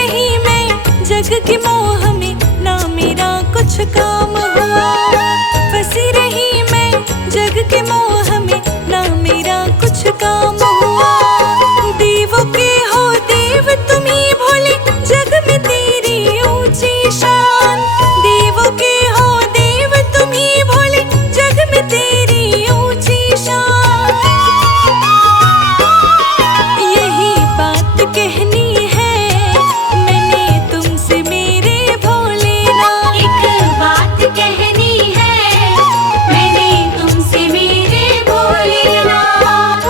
रही मैं जग के मोह में, ना मेरा कुछ काम हुआ। फंसी रही मैं जग के मोह में, ना मेरा कुछ काम हुआ। देवों के हो देव तुम ही भोले, जग में तेरी ऊंची शान। देवों के हो देव तुम ही भोले, जग में तेरी ऊंची शान। यही बात कहनी है मैंने तुमसे मेरे भोलेनाथ। एक बात कहनी है मैंने तुमसे मेरे भोलेनाथ।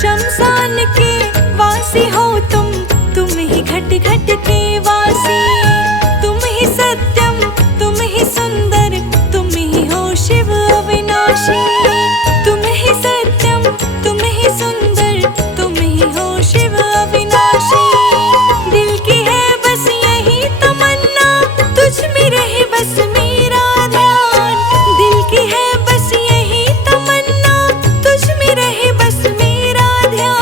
शमशान के वासी हो तुम ही घट घट के वासी। तुम ही सत्यम तुम ही सुंदर, तुम ही हो शिव अविनाशी। तुम ही सत्यम तुम ही सुंदर, तुम ही हो शिव अविनाशी। दिल की है बस यही तमन्ना, तुझ में रहे बस मेरा ध्यान। दिल की है बस यही तमन्ना, तुझ में रहे बस मेरा ध्यान।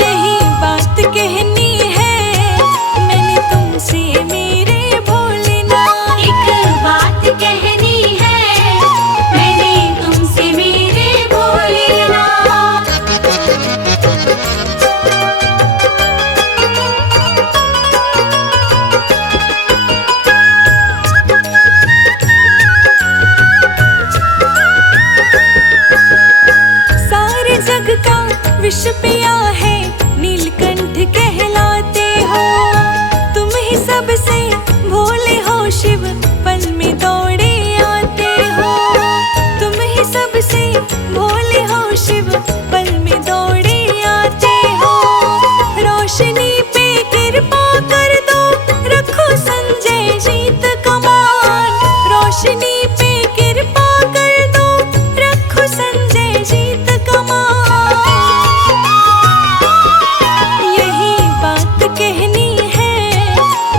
यही बात कहनी है मैंने तुमसे मेरे भोलेनाथ। एक बात कहनी है मैंने तुमसे मेरे भोलेनाथ। सारे जग का विष पिया है नीलकंठ कहलाते हो। तुम ही सबसे भोले हो शिव, पल में दौड़े आते हो। तुम ही सबसे भोले हो शिव, पल में दौड़े आते हो। रोशनी पे कृपा कर दो, रखो संजय जीत कमान। रोशनी पे कृपा कर दो, रखो संजय जीत कमान। यही बात कहनी है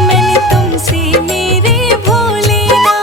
मैंने तुमसे मेरे भोलेनाथ।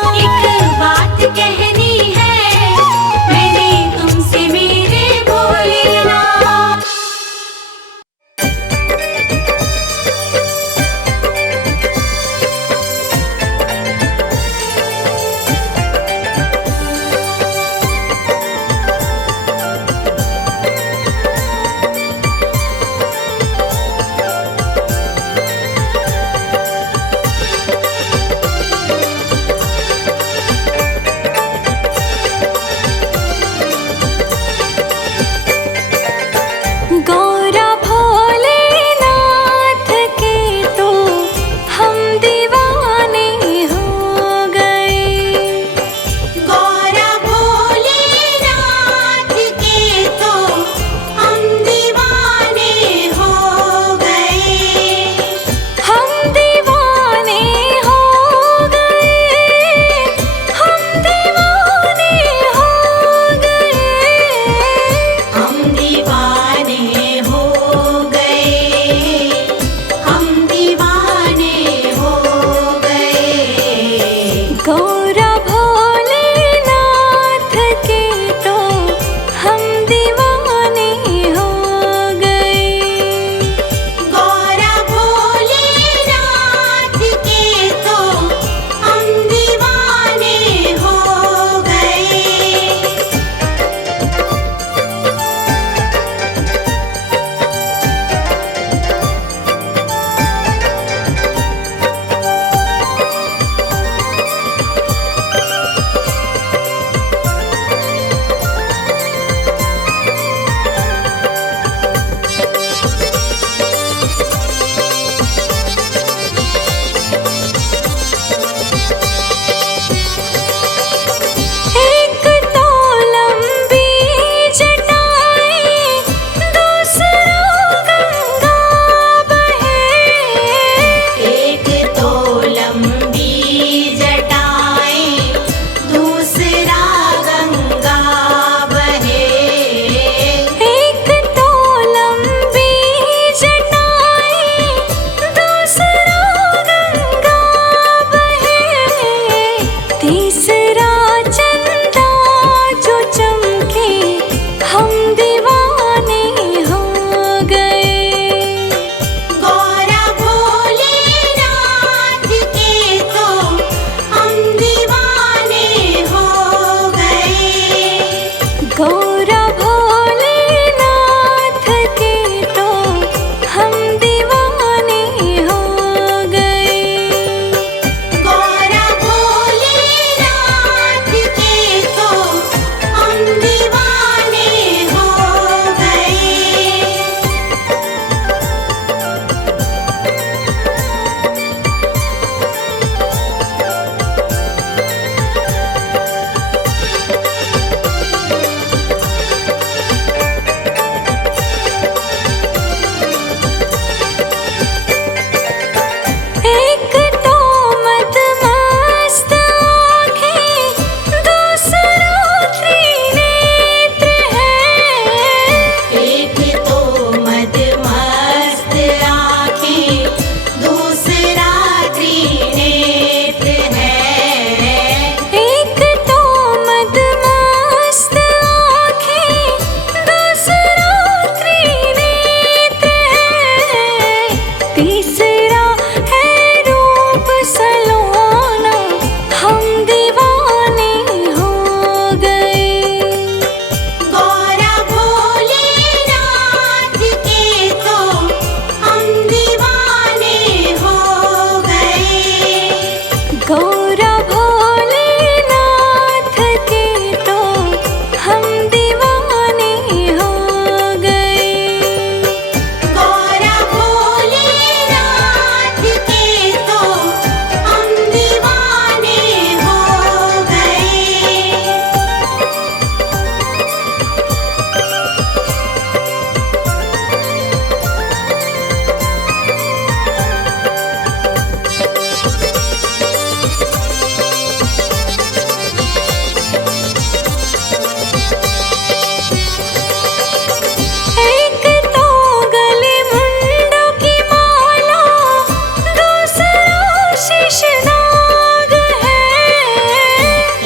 शेषनाग है।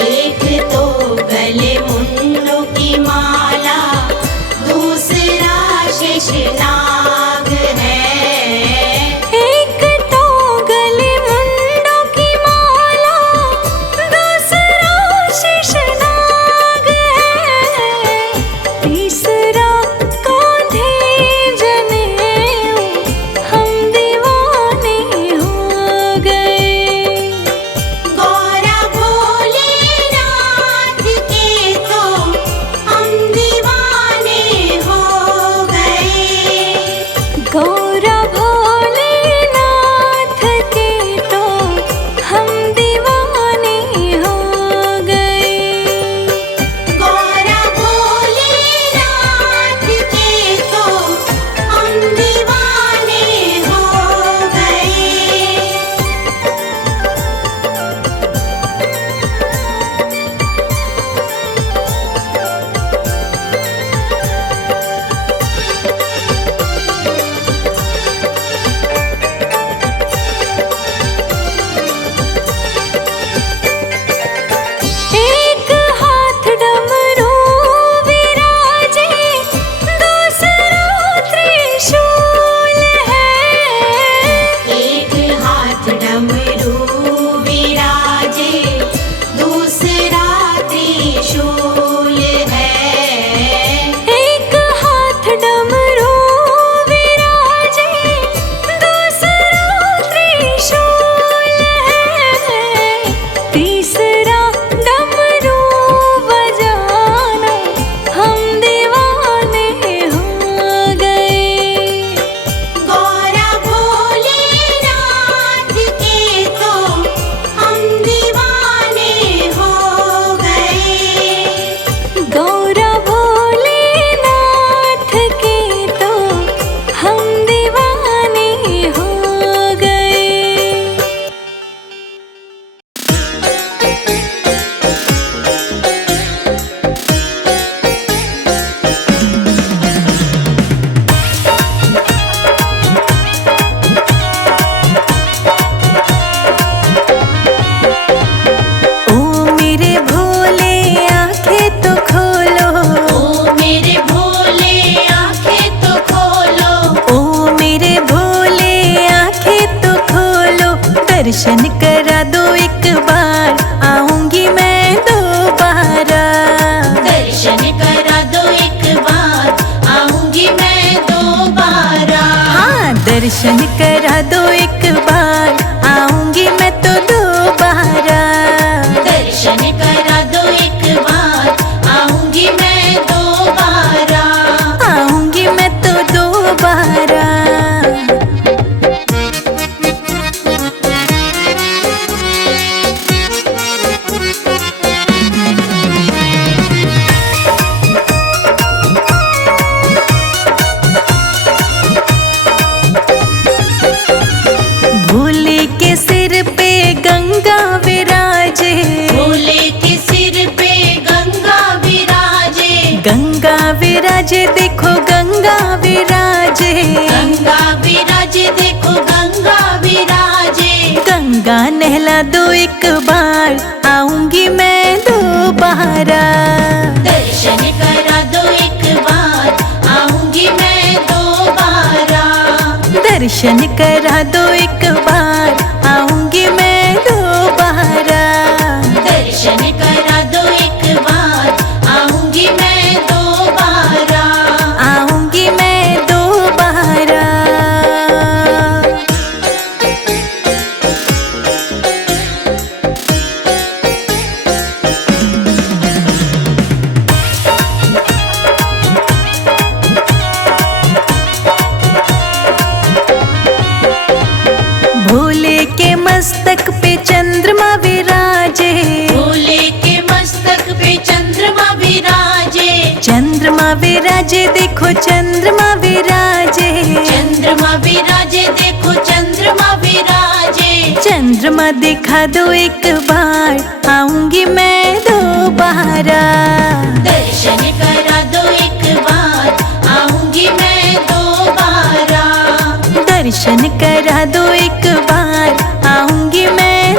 एक तो गले मुंडों की माला, दूसरा शेषनाग है। एक तो गले मुंडों की माला, दूसरा शेषनाग है। तीसरा कांधे जनेऊ, हम दीवाने हो गए। गौरा भोलेनाथ के तो हम दीवाने हो गए। गौरा भोलेनाथ के तो हम दीवाने हो गए। गौरा भोलेनाथ के तो हम दीवाने हो गए। एक हाथ डमरू विराजे, दूसरा त्रिशूल है। एक हाथ डमरू विराजे, दूसरा त्रिशूल है। एक हाथ डमरू विराजे, दूसरा त्रिशूल है। तीसरा डमरू बजाना, हम दीवाने हो गए। गौरा भोलेनाथ के तो हम दीवाने हो गए। गौरा भोलेनाथ के तो हम दीवाने हो गए। ओ मेरे भोले आंखें तो खोलो, ओ मेरे भोले आंखें तो खोलो। ओ मेरे भोले आंखें तो खोलो। दर्शन करा दो एक बार, आऊंगी मैं दोबारा। दर्शन करा दो एक बार, आऊंगी मैं दोबारा। हाँ, दर्शन करा दो एक बार, आऊंगी मैं तो दोबारा। दर्शन करा दो एक बार, आऊंगी मैं दोबारा। आऊंगी मैं तो दोबारा। भोले के सिर पे गंगा विराजे, भोले के सिर पे गंगा विराजे। गंगा विराजे देखो गंगा विराजे। गंगा विराजे देखो गंगा विराजे। गंगा नहला दो एक बार, आऊंगी मैं दोबारा। दर्शन करा दो एक बार, आऊंगी मैं दोबारा। दर्शन करा दो एक बार, आऊंगी मैं दोबारा। दर्शन करा दो एक बार, आऊंगी मैं दोबारा। आऊंगी मैं दोबारा। भोले के मस्तक पे चंद्रमा विराजे। भोले के मस्तक पे चंद्रमा विराजे। चंद्रमा विराजे देखो चंद्रमा विराजे। चंद्रमा विराजे देखो चंद्रमा विराजे। चंद्रमा दिखा दो एक बार, आऊंगी मैं दोबारा। दर्शन करा दो एक बार, आऊंगी मैं दोबारा। दर्शन करा दो एक बार, आऊंगी मैं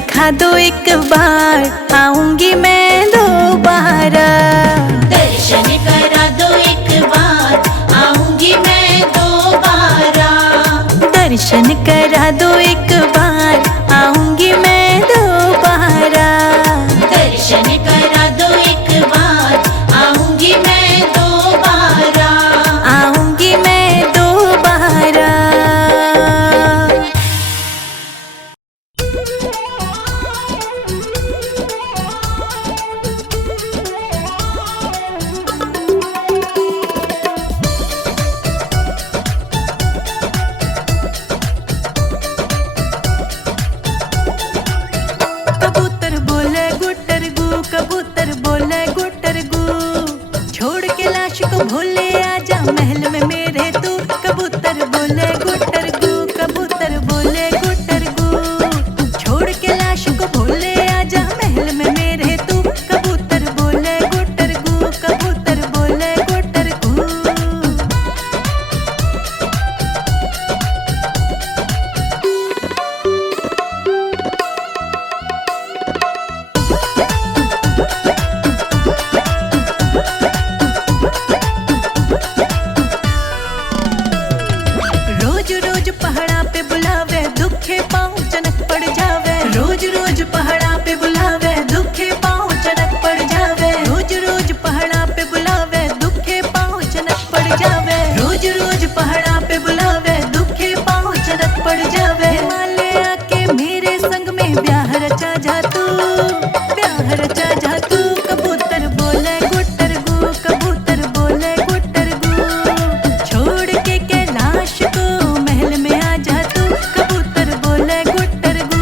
दिखा दो एक बार, आऊंगी मैं दोबारा। दर्शन करा दो एक बार, आऊंगी मैं दोबारा। दर्शन करा दो एक बार, आऊंगी मैं दोबारा। दर्शन करा दो एक बार, आऊंगी मैं दोबारा। आऊंगी मैं दोबारा। कबूतर बोले गुटर गु, कबूतर बोले गुटर गु, छोड़ के लाश को भूले आजा महल में मेरे तू। कबूतर बोले गुटर गु, कबूतर बोले गुटर गु, छोड़ के लाश को भूले आजा महल में मेरे तू। कबूतर बोले गुटर गु, कबूतर बोले गुटर गु। रोज रोज पहाड़ा पे बुलावे, दुखे पाँव चनक पड़ जावे। रोज रोज पहाड़ा पे बुलावे, दुखे पाँव चनक पड़ जावे। रोज रोज पहाड़ा पे बुलावे, दुखे पाँव चनक पड़ जावे। रोज रोज पहाड़ा पे बुलावे, दुखे पाँव चनक पड़ जावे। हिमालय आके मेरे संग में ब्याह रचा जा तू, ब्याह रचा जा तू। कबूतर बोले गुटर गु, कबूतर बोले गुटर गु, छोड़ के कैलाश को महल में आ जा तू। कबूतर बोले गुटर गु।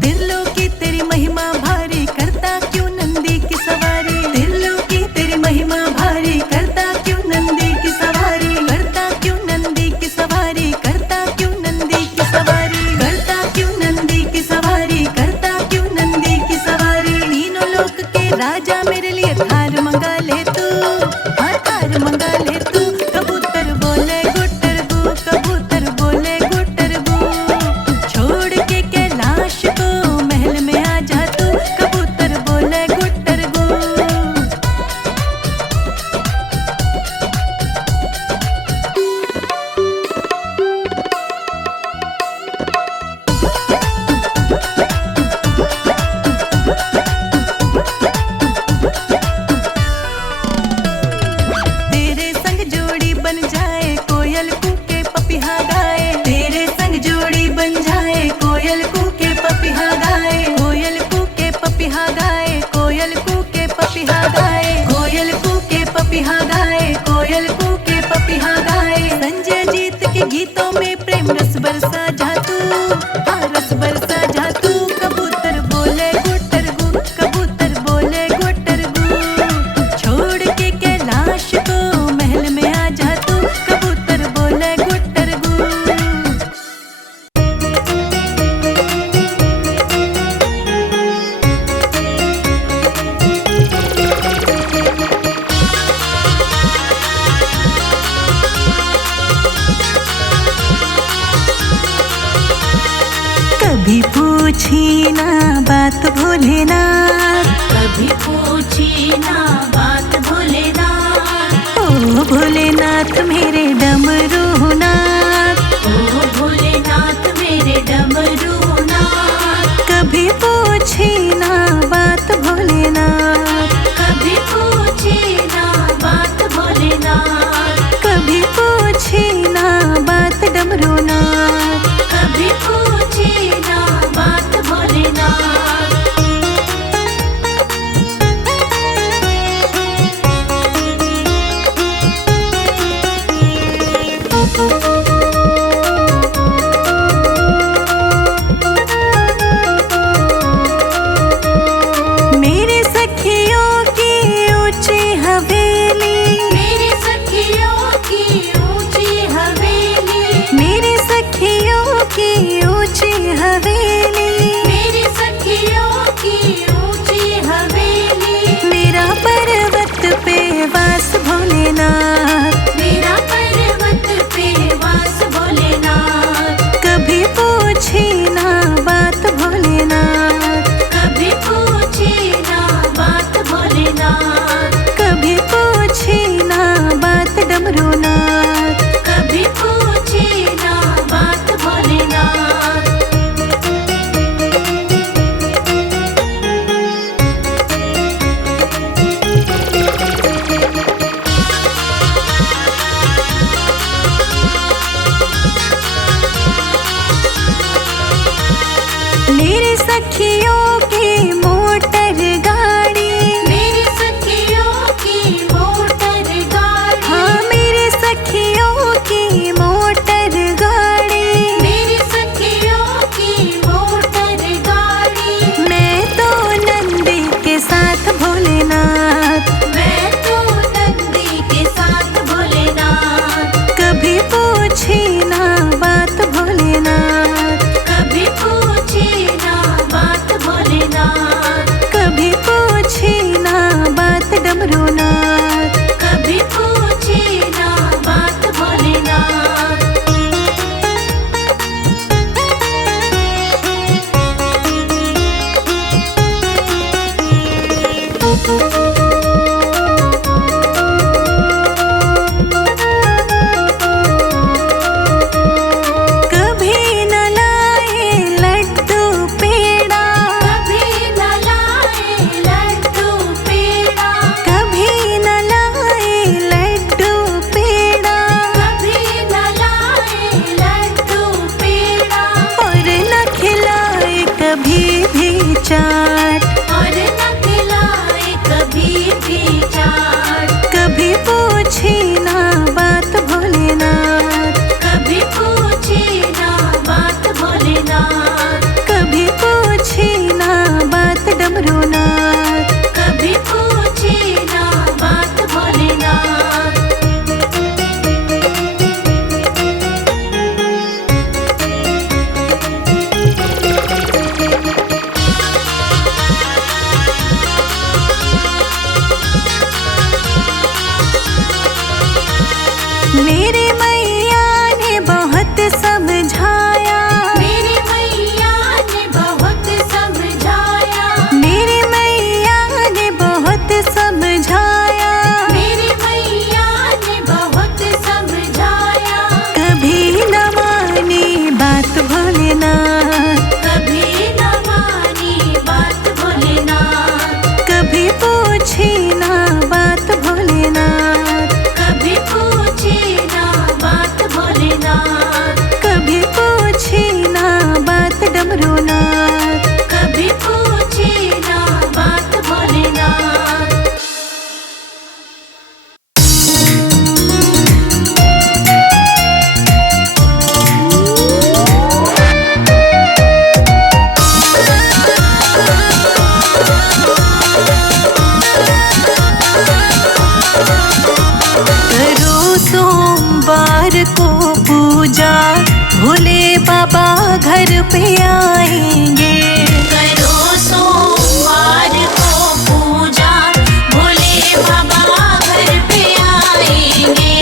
त्रिलोकी तेरी महिमा भारी, करता क्यों नंदी की सवारी। त्रिलोकी तेरी महिमा भारी, करता क्यों नंदी की सवारी। करता क्यों नंदी की सवारी, करता क्यों नंदी की सवारी। करता क्यों नंदी की सवारी, करता क्यों नंदी की सवारी। तीनों लोक के राजा मेरे लिए थार मंगा ले तू, हाँ थार मंगा ले तू। कबूतर बोले गुटर गु, कबूतर बोले गुटर गु, छोड़ के कैलाश को महल में आ जा तू। कबूतर बोले गुटर गु। तेरे संग जोड़ी बन जाए, कोयल कूके पपिहा गाए। तेरे संग जोड़ी बन जाए, कोयल कूके पपिहा गाए। कोयल कूके पपिहा गाए, कोयल कूके पपिहा गाए। कोयल कूके पपिहा गाए, कोयल कूके पपिहा गाए। संजय जीत के गीतों में प्रेम रस बरसा जा तू, हाँ रस बरसा जा तू। कबूतर बोले गुटर गु, कबूतर बोले गुटर गु, छोड़ के कैलाश को महल में आ जा तू। कबूतर बोले गुटर गु। कभी पूछी ना बात भोलेनाथ, कभी पूछी ना बात भोलेनाथ। ओ भोलेनाथ मेरे डमरूनाथ। ओ भोलेनाथ मेरे डमरूनाथ। कभी पूछी ना बात भोलेनाथ, कभी पूछी ना बात भोलेनाथ। कभी पूछी ना बात डमरूनाथ। कभी पूछी ना बात भोलेनाथ। मेरे सखियों की ऊंची हवेली, मेरी सखियों की ऊंची हवेली। मेरे सखियों हवेली, मेरी सखियों की ऊंची हवेली, मेरा पर्वत पे वास भोलेनाथ, मेरा पर्वत पे वास भोलेनाथ। कभी पूछी ना बात भोलेनाथ, कभी पूछी ना बात भोलेनाथ, कभी पूछी ना बात डमरूनाथ, कभी पूछी ना बात भोलेनाथ। मेरी सखियों की मोटर गाड़ी, मेरी सखियों की मोटर गाड़ी, हाँ मेरी सखियों की मोटर गाड़ी, मेरी सखियों की मोटर गाड़ी। मैं तो नंदी के साथ भोलेनाथ, मैं तो नंदी के साथ भोलेनाथ, कभी पूछी ना बात भोलेनाथ, कभी पूछी ना बात भोलेनाथ, कभी पूछी ना बात डमरूनाथ, कभी पूछी ना बात भोलेनाथ। कभी न लाए लड्डू पेड़ा, कभी न लाए लड्डू पेड़ा, कभी न लाए लड्डू पेड़ा, कभी न लाए लड्डू पेड़ा, और न खिलाए कभी भी चाट, और न खिलाए कभी भी चाट। कभी पूछी ना बात भोलेनाथ, कभी पूछी ना बात भोलेनाथ, कभी पूछी ना बात डमरूनाथ, कभी पूछी ना बात भोलेनाथ। मेरी मैया ने बहुत समझाया, मेरी मैया ने बहुत समझाया, मेरी मैया ने बहुत समझाया, मेरी मैया ने बहुत समझाया। कभी न मानी बात भोलेनाथ, कभी न मानी बात भोलेनाथ, कभी पूछी ना बात भोलेनाथ, कभी पूछी ना बात भोलेनाथ, कभी पूछी ना बात डमरूनाथ, कभी पूछी ना बात भोलेनाथ। करो सोमवार को पूजा, भोले बाबा घर पे आएंगे, करो सोमवार को पूजा, भोले बाबा घर पे आएंगे।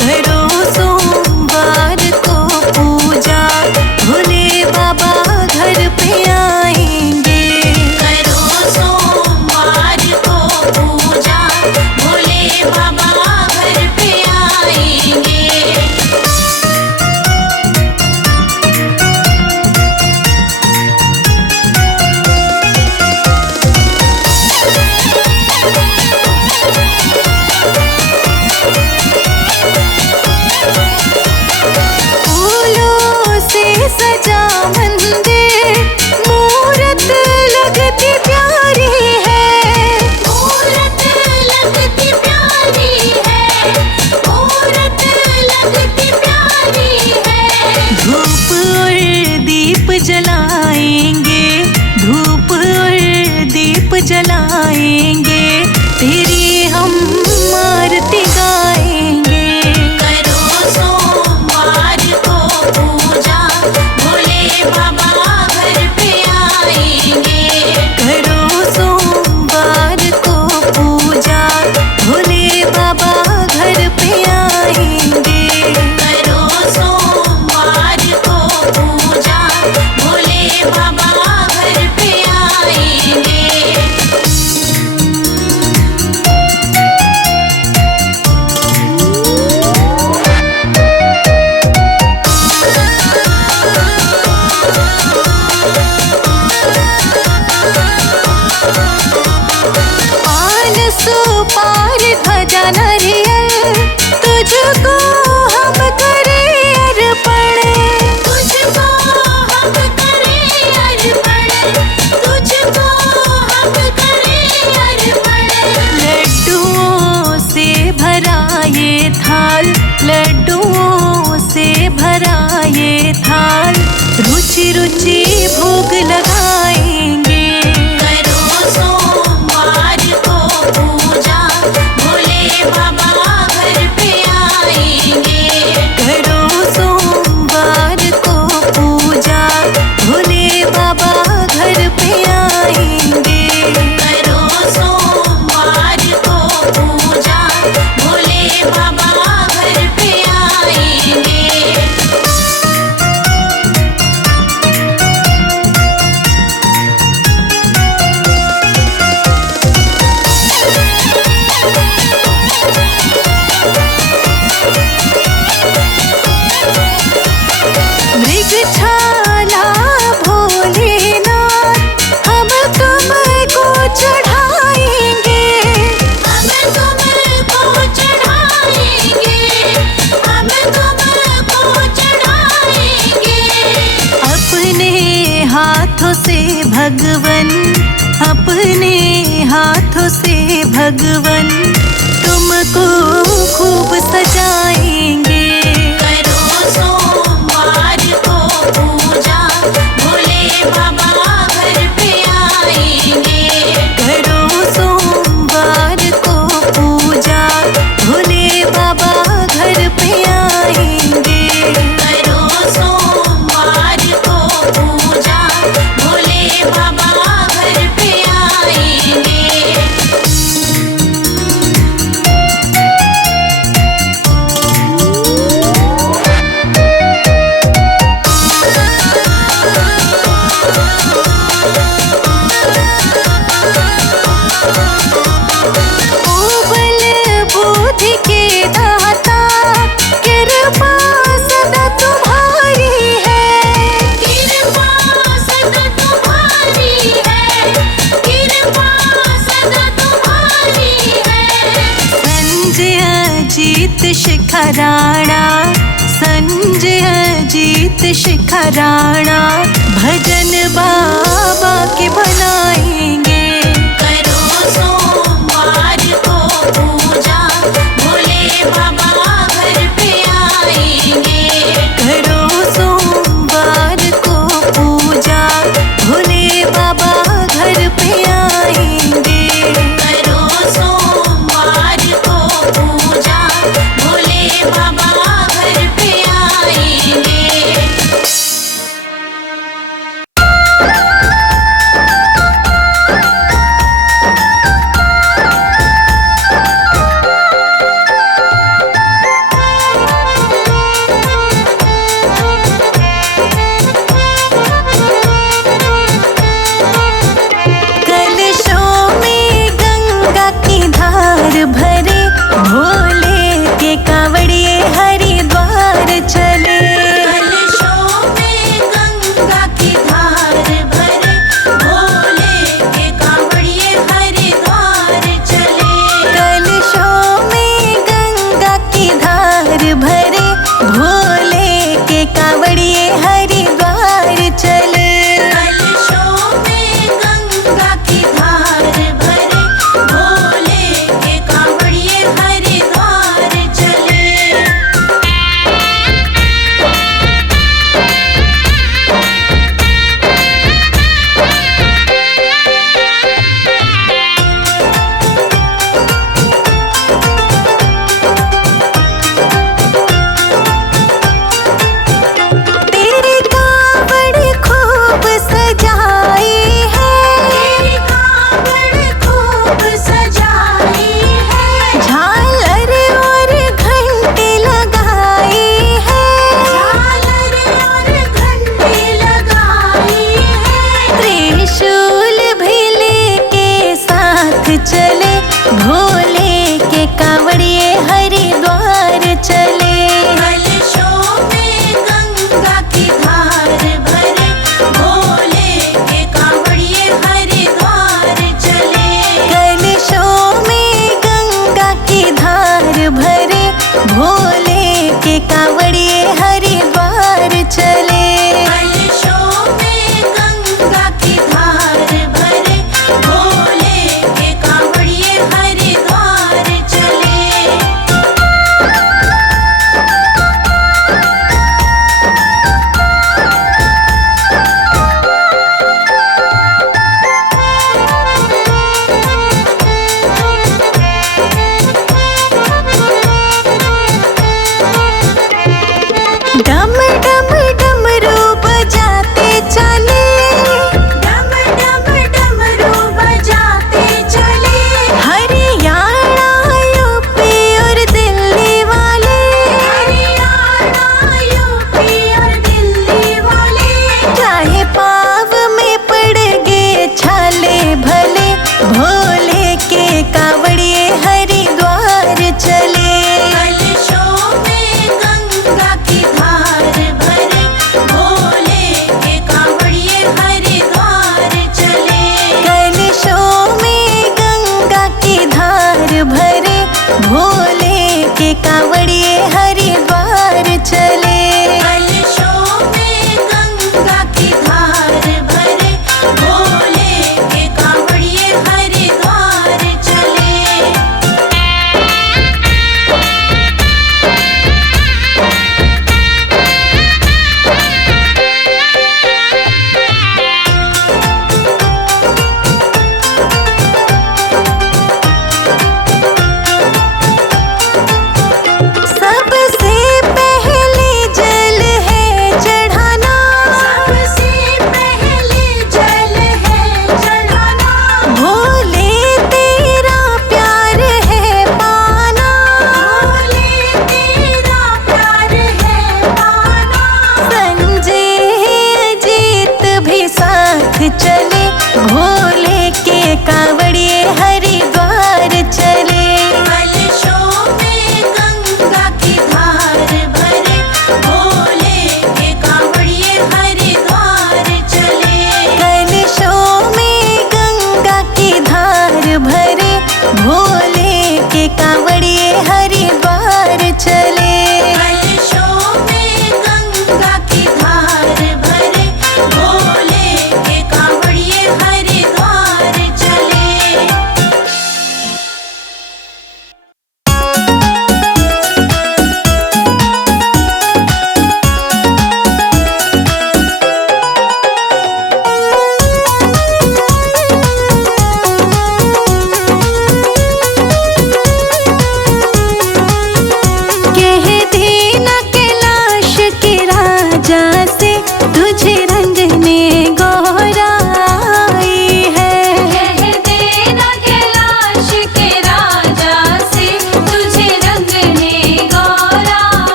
करो सोमवार को पूजा, भोले बाबा घर पे आएंगे, करो सोमवार को पूजा, भोले बाबा घर पे आएंगे। रुचि भोग लगाएंगे। करो सोमवार को पूजा, भोले बाबा घर पे आएंगे। करो सोमवार को पूजा, भोले बाबा घर पे आएंगे। करो सोमवार को पूजा, भोले बाबा घर पे आएंगे। मृगछाला भोलेनाथ हम तुमको चढ़ाएंगे। हम तुमको चढ़ाएंगे, हम तुमको चढ़ाएंगे। अपने हाथों से भगवन, अपने हाथों से भगवन तुमको खूब सजाएंगे। करो सोमवार को पूजा, भोले बाबा घर पे आएंगे। करो सोमवार को पूजा, भोले बाबा घर पे आएंगे। करो सोमवार को पूजा, भोले बाबा घर पे आएंगे। ओ बल बुद्धि के दाता, कृपा सदा तुम्हारी है। कृपा सदा तुम्हारी है, कृपा सदा तुम्हारी है। संजय जीत शिखा राणा, संजय जीत शिखा राणा भजन बाबा के बनाएंगे। करो सोमवार को पूजा, भोले बाबा घर पे आएंगे। करो सोमवार को पूजा, भोले बाबा घर पे आएंगे। करो सोमवार को पूजा, भोले बाबा घर पे आएंगे।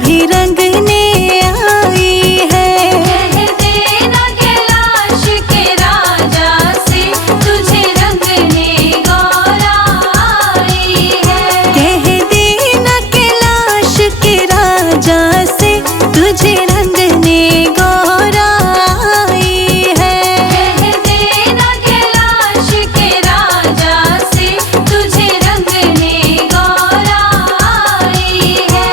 भी रंगने आई है। कह देना कैलाश के राजा से तुझे रंगने गौरा आई है। कह देना कैलाश के राजा से तुझे रंगने गौरा आई है। कह देना कैलाश के राजा से तुझे रंगने गौरा आई है।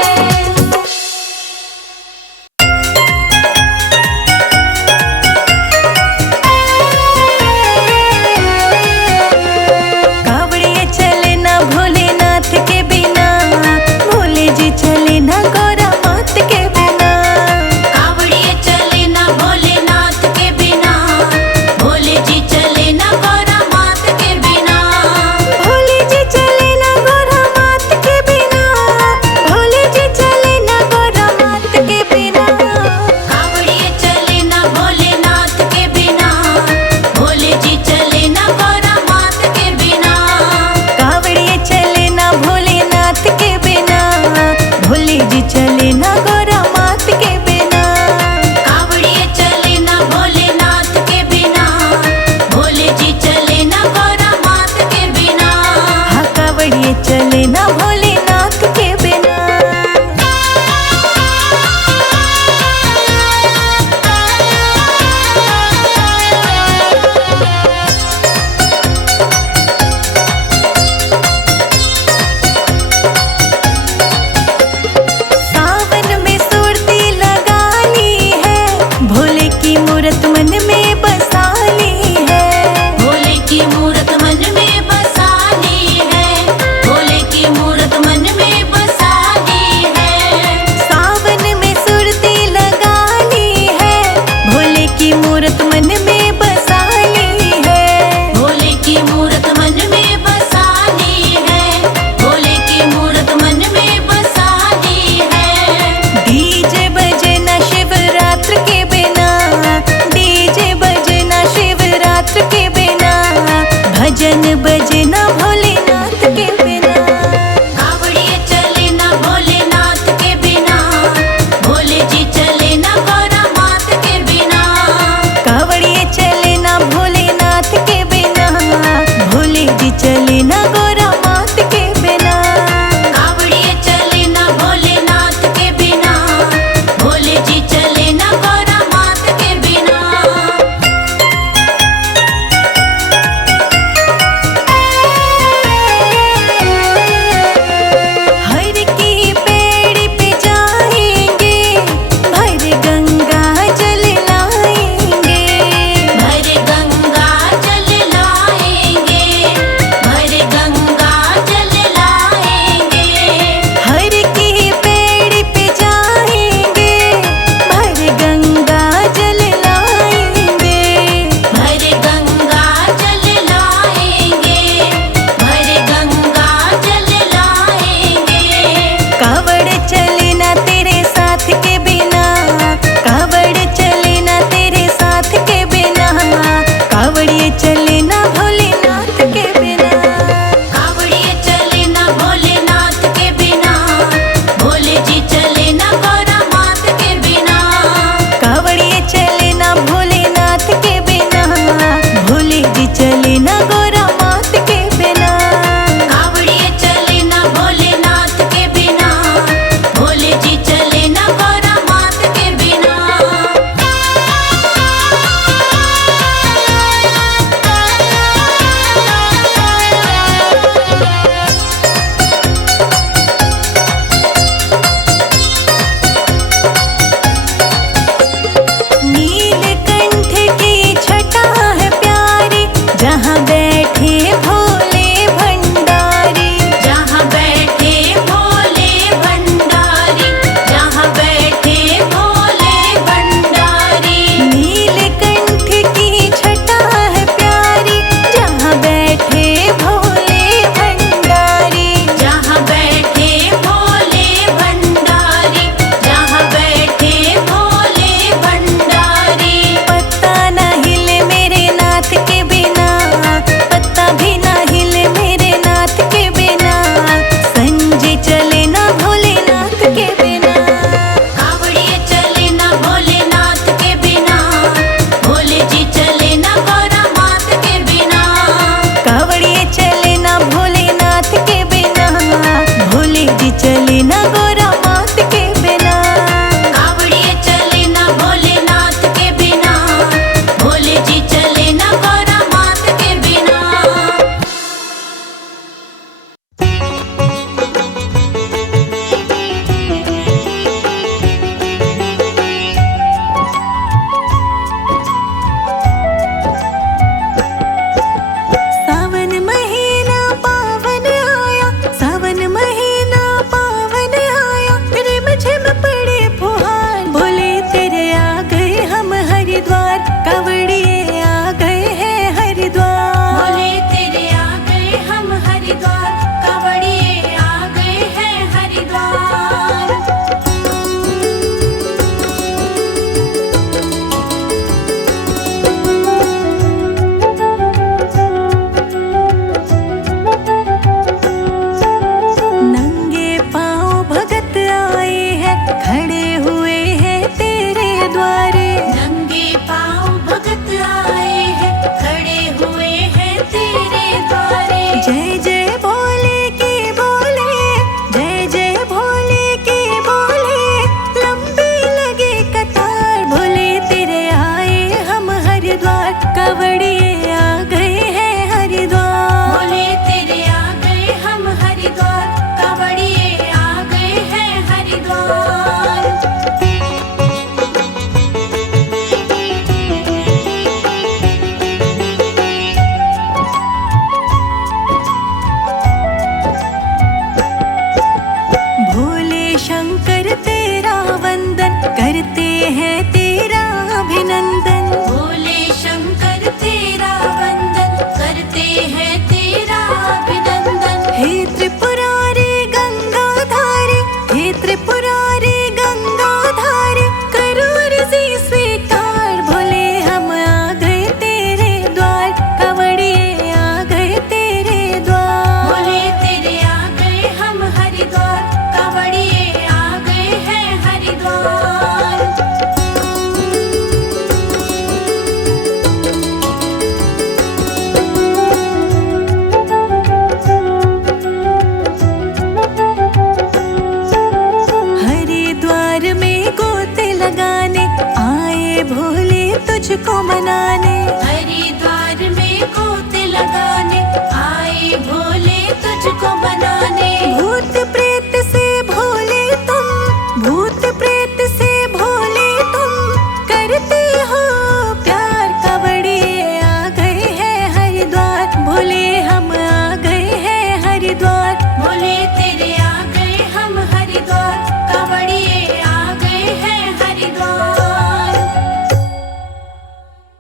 तुझको मनाने।